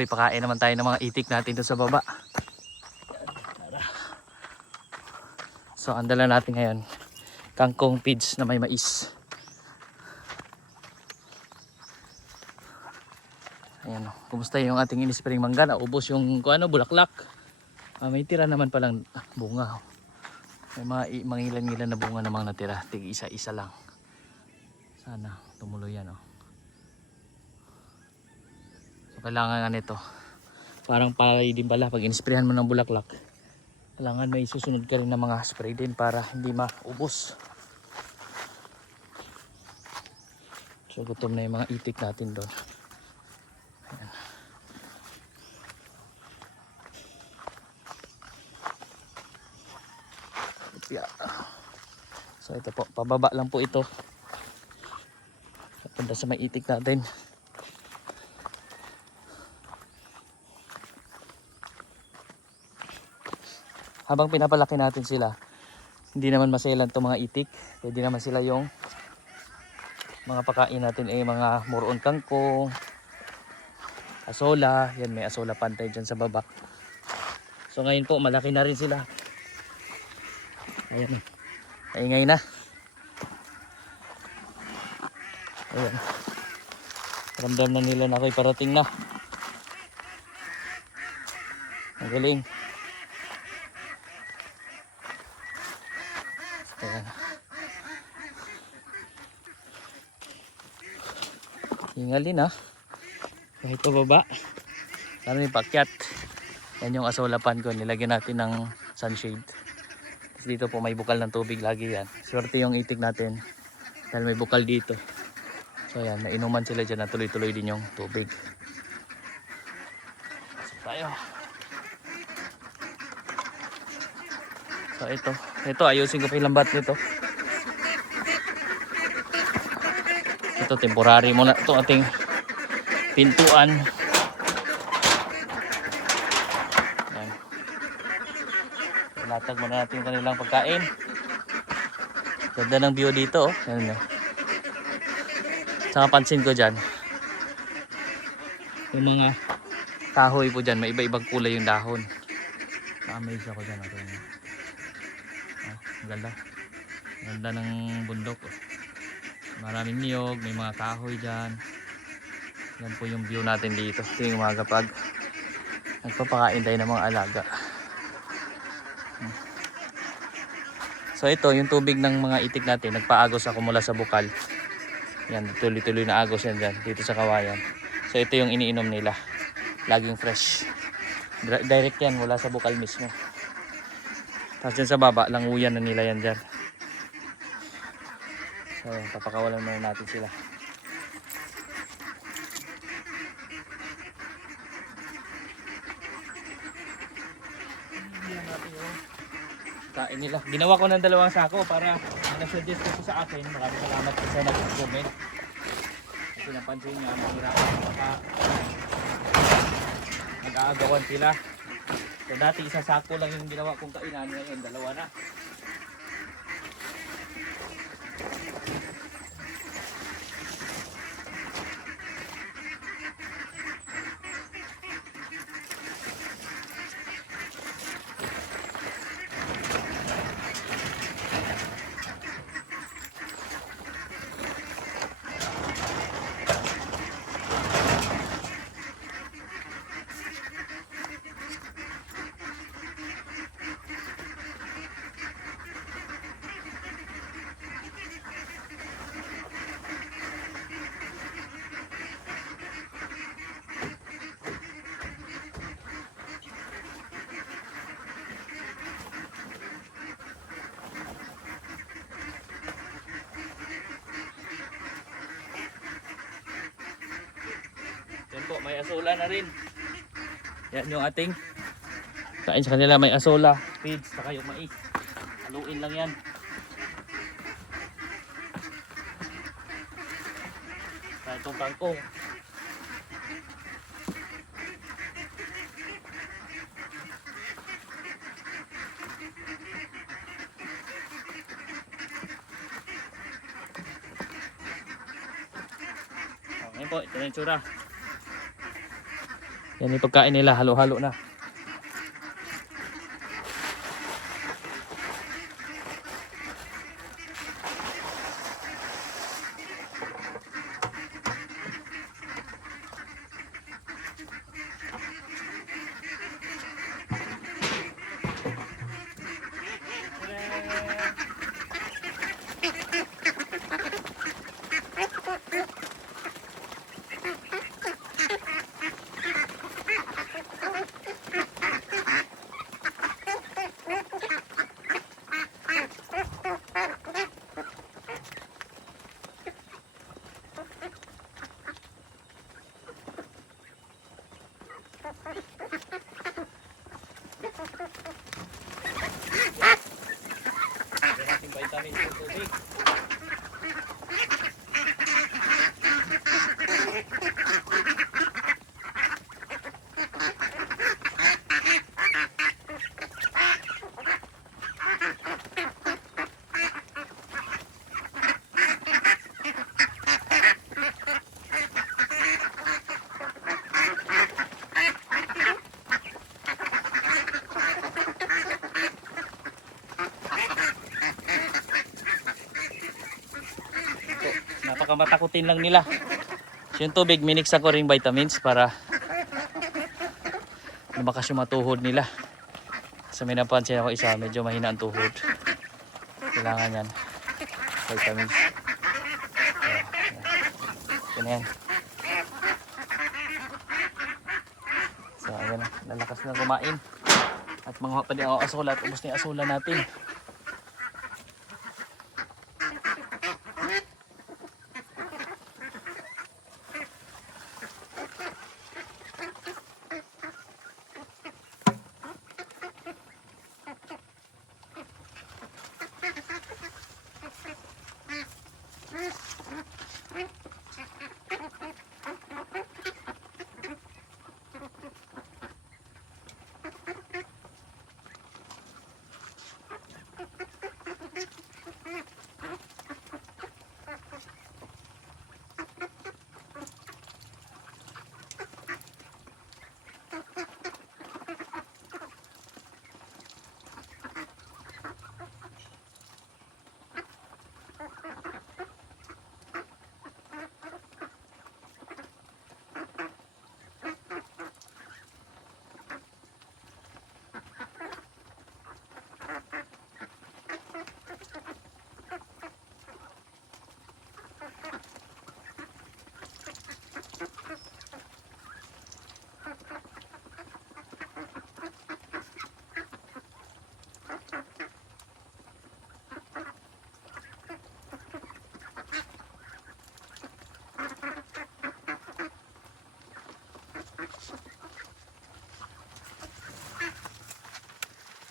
Ipakain naman tayo ng mga itik natin doon sa baba. So ang dala natin ngayon, kangkong feeds na may mais. Ayan o, kumusta yung ating inispring mangga? Naubos yung bulaklak. May tira naman palang bunga. May mga mangilan-ngilan na bunga namang natira. Tig isa-isa lang. Sana tumuloy yan o. So kailangan nga nito, parang palay din pala pag inisprehan mo ng bulaklak, kailangan may susunod ka rin ng mga spray din para hindi maubos. So gutom na yung mga itik natin doon. Ayan. So ito po, pababa lang po ito punta sa may itik natin. Habang pinapalaki natin sila, hindi naman maselan itong mga itik. Pwede naman sila yung mga pakain natin ay mga muron kangkong, asola. Yan, may asola pantay dyan sa baba. So ngayon po malaki na rin sila. Ayan, ingay na. Ayan, ramdam na nila na ako'y parating na. Ang galing. Ayan. Hingalin ha. Kahit pababa. Sana may pakyat. Yan yung asolapan ko. Nilagyan natin ng sunshade. Tapos dito po may bukal ng tubig lagi yan. Swerte yung itik natin. Dahil may bukal dito. So yan, nainuman sila dyan na tuloy-tuloy din yung tubig. So tayo. So ito ayusin ko pa yung lambat nito. Ito temporary muna ito ating pintuan. Yan. Latag muna natin yung kanilang pagkain. Ganda ng view dito oh. Yan, saka pansin ko dyan, yung mga kahoy po dyan, may iba-ibang kulay yung dahon. Na-amaze ako dyan. Ganda. Ganda ng bundok. Maraming niyog, may mga kahoy dyan. Yan po yung view natin dito. Ito yung umaga pag nagpapakain tayo ng mga alaga. So ito yung tubig ng mga itik natin. Nagpaagos ako mula sa bukal. Yan, tuloy-tuloy na agos yan dyan, dito sa kawayan. So ito yung iniinom nila. Laging fresh. Direct yan mula sa bukal mismo. Tapos dyan sa baba, languyan na nila yan dyan. So papakawalan muna natin sila. Yan natin yung kain nila. Ginawa ko ng 2 sako para nag-suggest ko sa akin. Maraming salamat po sa nag-comment. Kasi napansin niya, mahirapan baka nag-aagawan sila. So dati 1 sako lang yung ginawa kong kainan, ngayon 2 na. May asola na rin. Yan yung ating kain sa kanila. May asola, feeds, saka yung mais. Haluin lang yan. Sa itong kangkong. Okay po, ito na yung tsura. Yan yung pagkain nila, halo-halo na. Vitamin sa tubig. Napakamatakutin lang nila. So yung tubig, minix ako ring vitamins para lumakas yung matuhod nila. So may napansin ako isa, medyo mahina ang tuhod. Kailangan yan. Vitamins. Ito na yan. So ayan na, lalakas na kumain. At mga pa din ako asula at ubos na yung asula natin.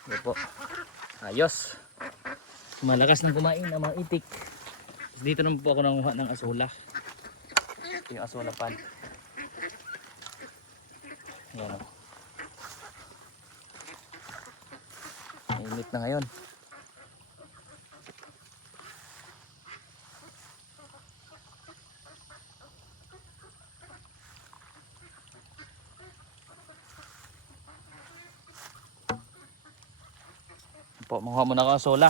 Ito po. Ayos. Malakas nang kumain ang mga itik. Dito naman po ako nanguha ng asula. Ito yung asula pan. Ayan o. Mainit na ngayon. Po, manguha muna ako ng asula.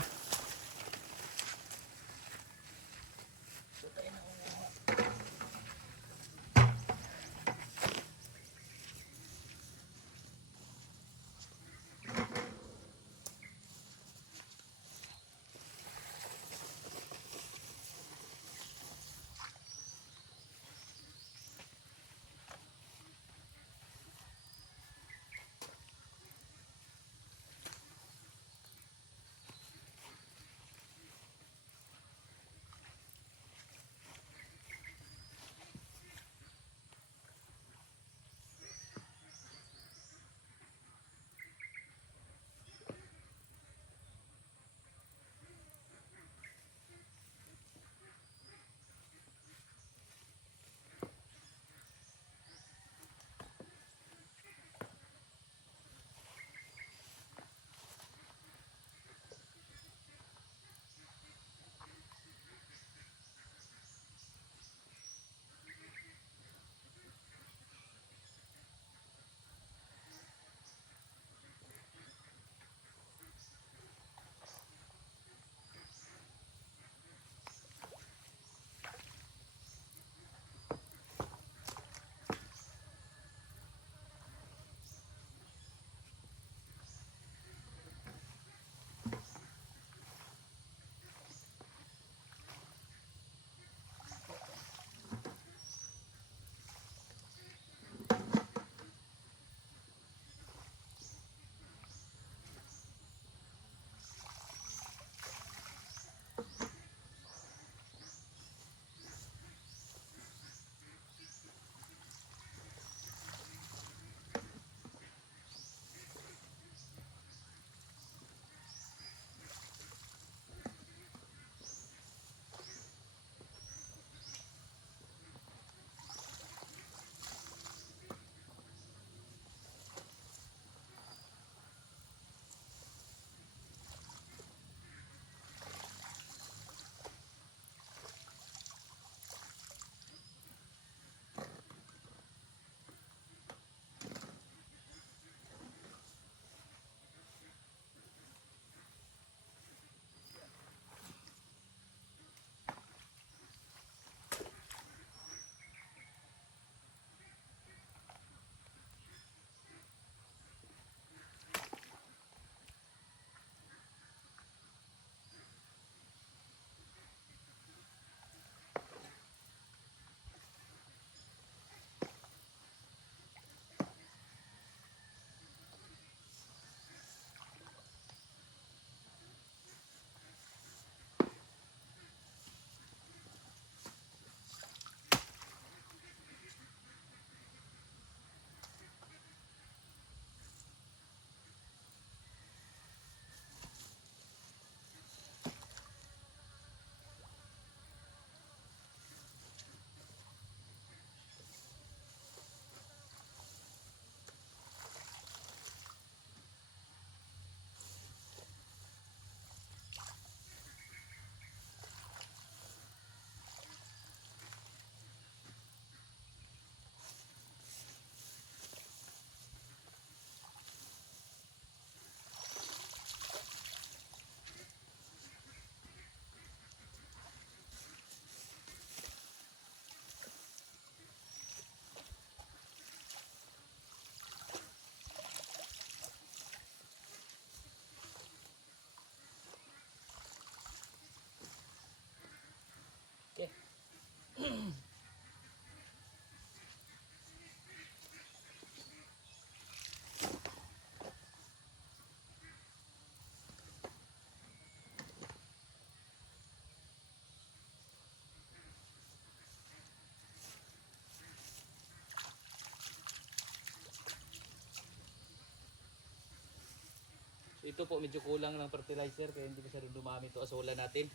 Ito po medyo kulang ng fertilizer kaya hindi masyadong dumami ito asola natin.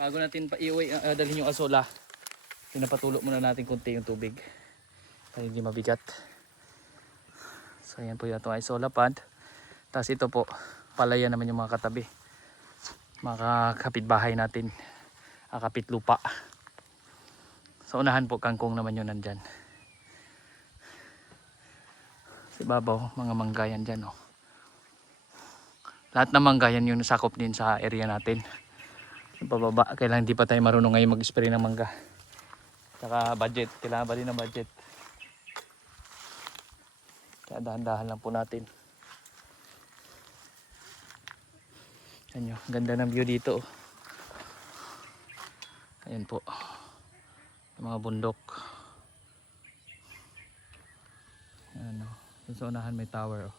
Bago natin dalhin yung asola, pinapatulo muna natin konti yung tubig para hindi mabigat. So ayan po yung itong asola pad. Tapos ito po, palayan naman yung mga katabi, mga kapitbahay natin, kapit lupa. Sa unahan po kangkong naman yun nandyan. Sa ibabaw mga manggayan dyan oh. Lahat ng manggayan yun sakop din sa area natin. Sa pababa, kailangan hindi pa tayo marunong ngayon mag-spray ng mangga. Saka budget, kailangan ba rin ng budget. Kaya dahan-dahan lang po natin. Ayan nyo, ganda ng view dito oh. Ayan po yung mga bundok. Ayan oh. Sa unahan may tower oh.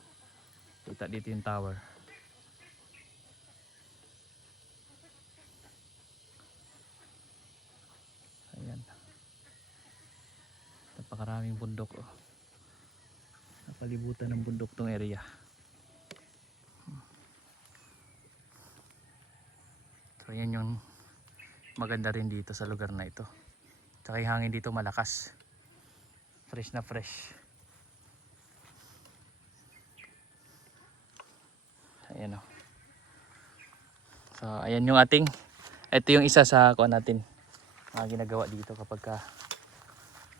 Kita dito yung tower. Ayan. Napakaraming bundok oh. Napalibutan ng bundok tong area. So yan yung maganda rin dito sa lugar na ito. Tsaka yung hangin dito malakas. Fresh na fresh. Ayan o. So ayan yung ating, ito yung isa sa kuha natin, mga ginagawa dito kapag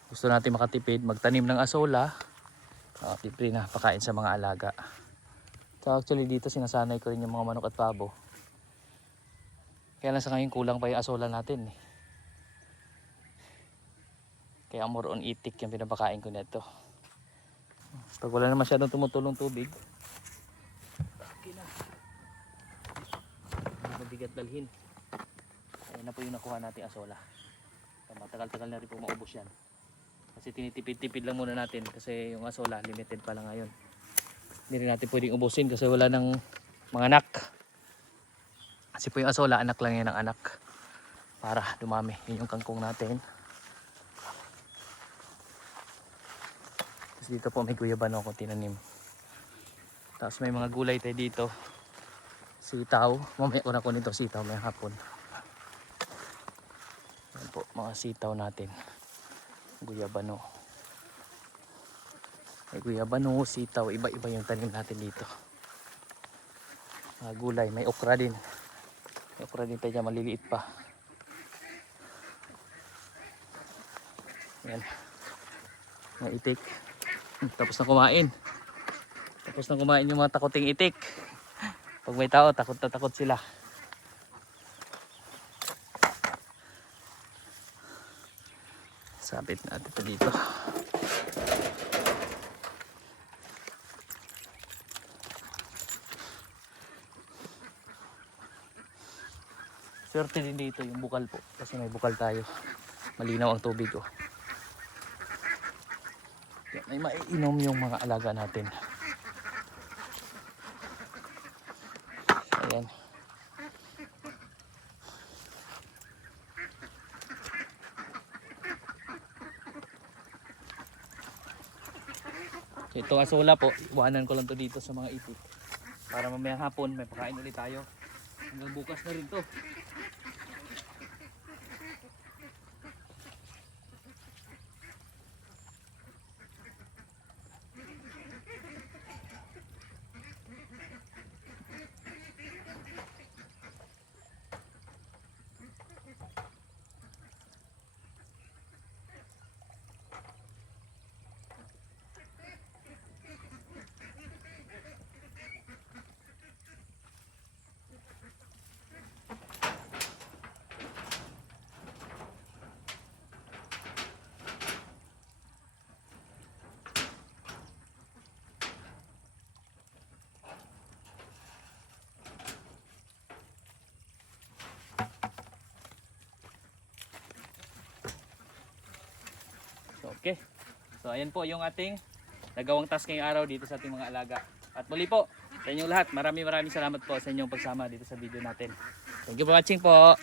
gusto natin makatipid, magtanim ng asola. Pipili na pakain sa mga alaga. So actually dito sinasanay ko rin yung mga manok at pabo. Kaya lang sa ngayon kulang pa yung asola natin eh. Kaya more on itik yung pinapakain ko nito. Pag wala na masyadong tumutulong tubig, okay na. Hindi mabigat dalhin. Ayan na po yung nakuha natin asola. So, matagal-tagal na rin po maubos yan. Kasi tinitipid-tipid lang muna natin kasi yung asola limited pa lang ngayon. Hindi rin natin pwedeng ubusin kasi wala ng mga anak. Kasi po yung asola anak lang yan ng anak. Para dumami. Yun yung kangkong natin. Tapos dito po may guyabano akong tinanim. Tapos may mga gulay tayo dito. Sitaw. Mamaya ko na kunin ito sitaw may hapon. Yan po mga sitaw natin. Guyabano. May guyabano, sitaw. Iba-iba yung tanim natin dito. Mga gulay. May okra din. May okra din tayo dyan. Maliliit pa. Yan. May itik. Tapos na kumain. Tapos na kumain yung mga takuting itik. Pag may tao, takot na takot sila. Sabit natin ito dito. Swerte din dito yung bukal po. Kasi may bukal tayo. Malinaw ang tubig oh. May maiinom yung mga alaga natin. Ayan. So ito asola po, iwanan ko lang to dito sa mga itik. Para mamayang hapon may pakain ulit tayo. Hanggang bukas na rin to. Okay. So ayan po yung ating nagawang task ngayong araw dito sa ating mga alaga. At muli po sa inyong lahat, maraming salamat po sa inyong pagsama dito sa video natin. Thank you for watching po.